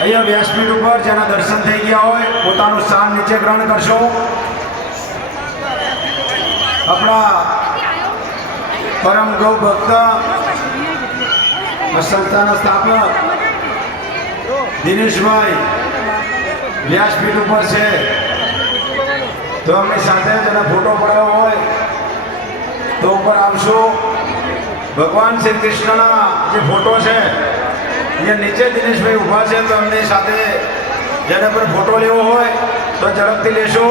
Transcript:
અહીંયા વ્યાસપીઠ ઉપર જેના દર્શન થઈ ગયા હોય પોતાનું સ્થાન નીચે ગ્રહણ કરશો. આપણા પરમ ગૌ ભક્ત સંસ્થાના સ્થાપક દિનેશભાઈ વ્યાસપીઠ ઉપર છે, તો એમની સાથે જેના ફોટો પડાવ્યો હોય તો ઉપર આવશો. ભગવાન શ્રી કૃષ્ણના જે ફોટો છે એ નીચે દિનેશભાઈ ઊભા છે, તો એમની સાથે જેને પર ફોટો લેવો હોય તો ઝડપથી લેશો.